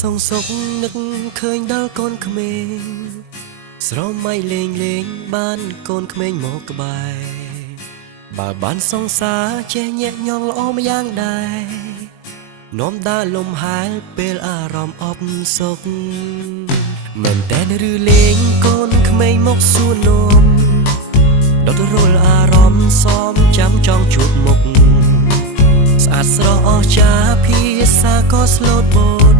សងសុកនឹកឃើញដល់កូនក្មេងស្រមៃលេងលេងបានកូនក្មេងមកក្បែរបើបានសងសាចេះញាក់ញងល្អម្យ៉ាងដែរនាំដើរលំហែលពេលអារម្មណ៍អបសុខមែនតែឬលេងកូនក្មេងមកសួរនំដុតរលអារម្មណ៍សមចាំចង់ជួបមុខស្អាតស្រស់អស្ចារ្យភាសាក៏ស្លូតបូត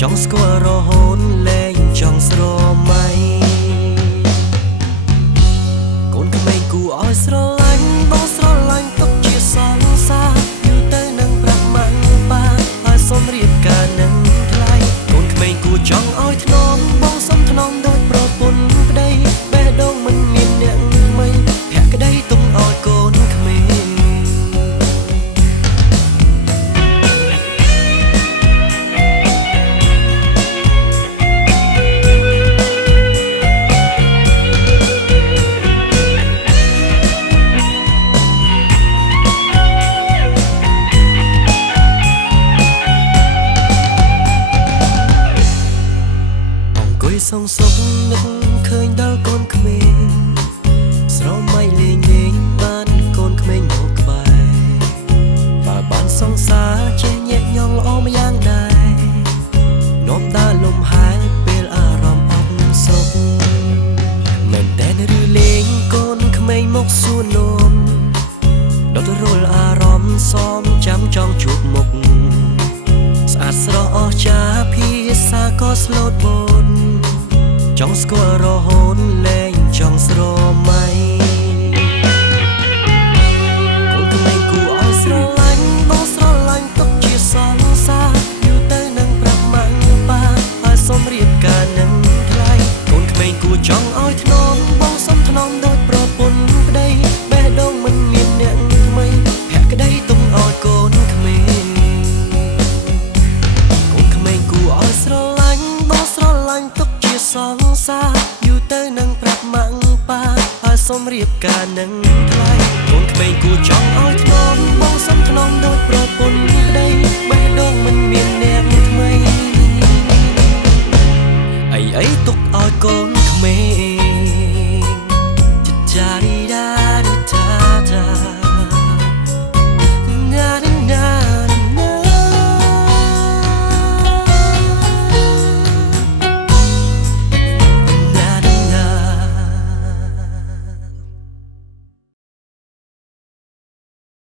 ចង់ស្គាល់រហូតលែងចង់ស្រមៃកូនក្មេងគួរឲ្យស្រឡាញ់បងស្រឡាញ់ទុកជាសង្សារយូរទៅនឹងប្រាប់ម៉ាក់ប៉ាឲ្យសុំរៀបការនឹងថ្លៃកូនក្មេងគួរចង់ឲ្យថ្នមបងសុំថ្នមដូចប្រពន្ធប្តីបេះដូងមិនមានអ្នកថ្មីភក្តីទុំឲ្យកូនក្មេងសងសុកនឹកឃើញដល់កូនក្មេងស្រមៃលេងលេងបានកូនក្មេងមកក្បែរបើបានសងសាចេះញាក់ញងល្អម្យ៉ាងដែរនាំដើរលំហែលពេលអារម្មណ៍អបសុខមែនតែឬលេងកូនក្មេងមកសួរនំដុតរលអារម្មណ៍សមចាំចង់ជួបមុខស្អាតស្រស់អស្ចារ្យភាសាក៏ស្លូតបូតចង់ស្គាល់រហូតលែងចង់ស្រមៃកូនក្មេងគួរឲ្យស្រឡាញ់បងស្រឡាញ់ទុកជាសង្សារយូរទៅនឹងប្រាប់ម៉ាក់ប៉ាឲ្យសុំរៀបការនឹងថ្លៃកូនក្មេងគួរចង់ឲ្យថ្នមបងសុំថ្នមដូចប្រពន្ធប្តីបេះដូងមិនមានអ្នកថ្មីភក្តីទុំឲ្យកូនក្មេងកូនក្មេងគួរឲ្យស្រឡាញ់បងស្រឡាញ់ទុកជាសង្សារយូរទៅនឹងប្រាប់ម៉ាក់ប៉ាឲ្យសុំរៀបការនឹងថ្លៃកូនក្មេងគួរចង់ឲ្យថ្នមបងសុំថ្នមដូចប្រពន្ធប្តីបេះដូងមិនមានអ្នកថ្មីអីទុកឲ្យកូនក្មេង